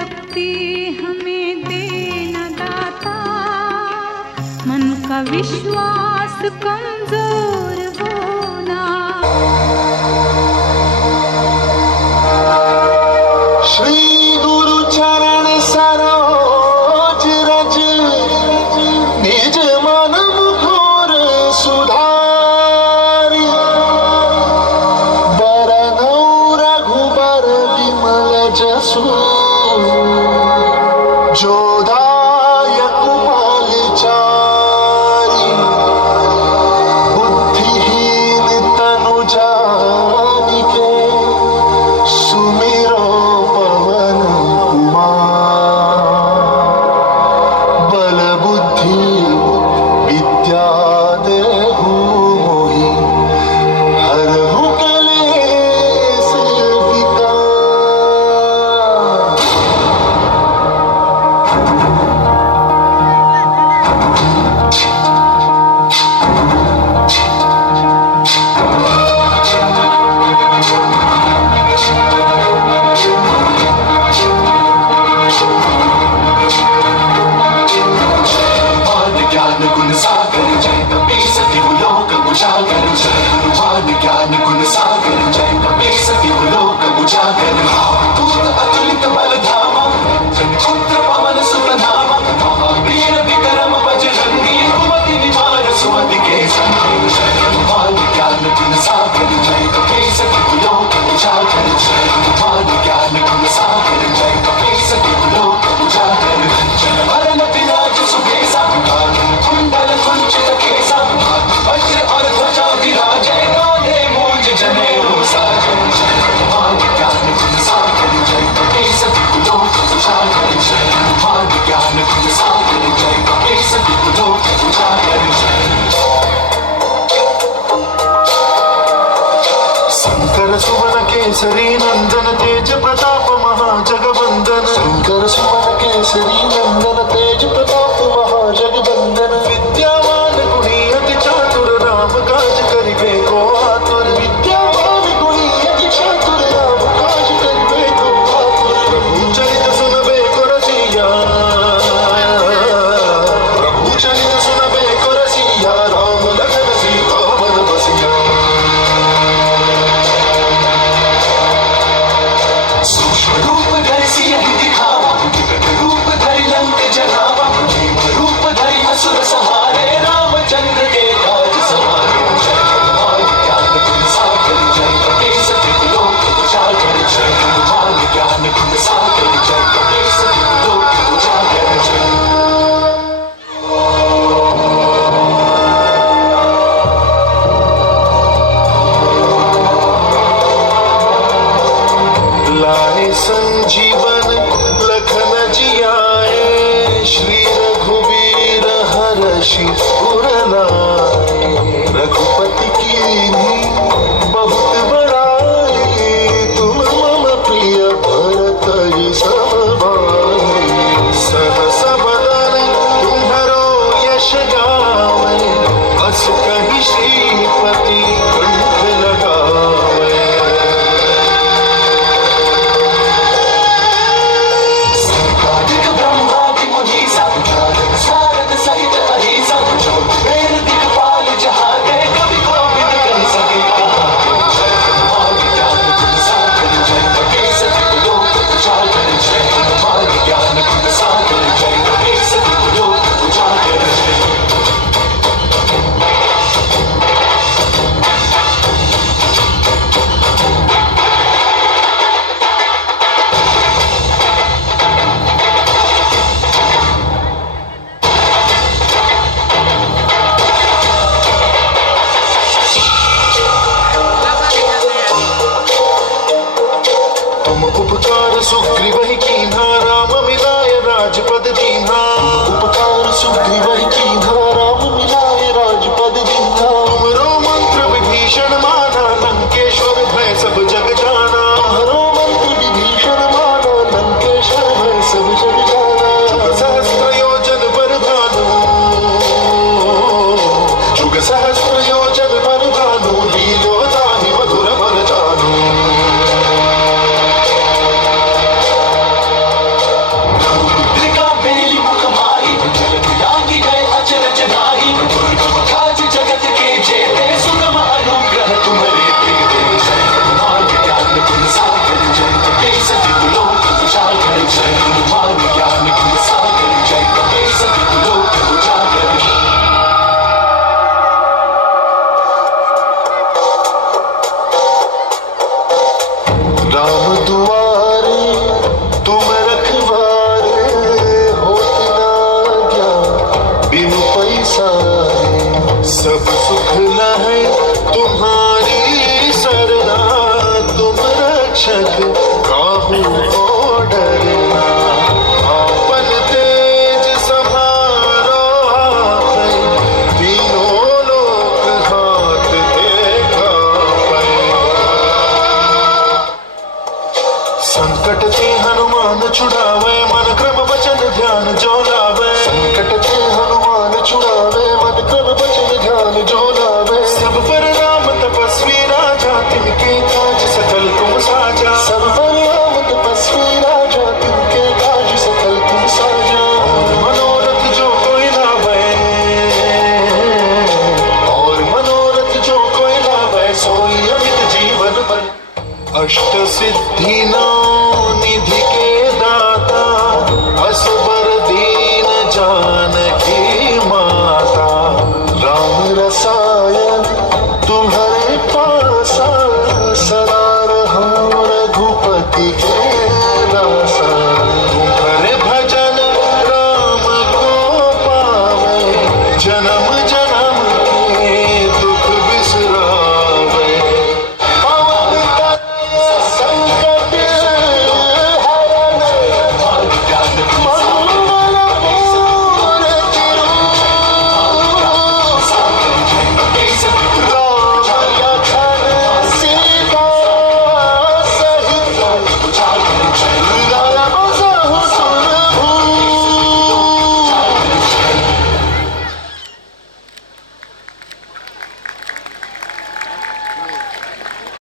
शक्ति हमें देना दाता, मन का विश्वास कमजोर होना। श्री गुरु चरण सरोज रज, निज मन मुकुर सुधारि। बरनौ रघुबर विमल जसु, जो दायक फल चारि। बुद्धिहीन तनु जानिके, सुमिरो पवन कुमार। बल बुद्धि विद्या देहु मोहि, हरहु कलेश विकार। ज्ञान गुण सागर जय कपीस तिहु लोक उजागर। हनुमान ज्ञान गुण सागर जय कपीस तिहु लोक उजागर। दूत अतुलित बल धामा, पुत्र पवन सुत नामा। वीर विक्रम बजरंगी, कुमति निवार सुमति के संगी। हनुमान ज्ञान गुण सागर जय कपीस तिहु लोक उजागर। हनुमान ज्ञान गुण सागर जय कपीस तिहु लोक उजागर। भरन विराज सुबेसा, कुंडल कुंचित केसा। वज्र और ध्वजा विराजे, कांधे मूंज जनेऊ साजे। हनुमान ज्ञान गुण सागर जय कपीस तिहु लोक उजागर। हनुमान ज्ञान गुण सागर जय कपीस तिहु लोक उजागर। शंकर सुवन केसरी नंदन, तेज प्रताप महाजगवंदन। शंकर सुवन केसरी नंदन, तेज प्रताप महाजगवंदन। विद्यावान गुणी अति चातुर, राम काज करिबे को आतुर। विद्यावान गुणी अति चातुर, राम काज करिबे को आतुर। प्रभु चरित सुनबे को रसिया, प्रभु चरित सुनबे को रसिया। राम लखन सीता मन बसिया। सूक्ष्म रूप धरि सियहि दिखावा, विकट रूप धरि लंक जलावा। भीम रूप धरि असुर संहारे, रामचंद्र के काज सवारे। हनुमान ज्ञान गुण सागर जय कपीस तिहु लोक उजागर। हनुमान ज्ञान गुण सागर जय कपीस तिहु लोक उजागर। लाए संजीवन लखन जियाए, श्री रघुवीर हरषि उर लाए। रघुपति कीन्ही बहुत बड़ाई, तुम मम प्रिय भरत सम भाई। सहस बदन तुम्हरो यश गावै, बस कहि श्रीपति कंठ लगावै। कार्तिक ब्रह्मादि मुनीसा, नारद सारद सहित अहिसा। जो वेद दिखपाल जहाँ गए, कवि को छुड़ाव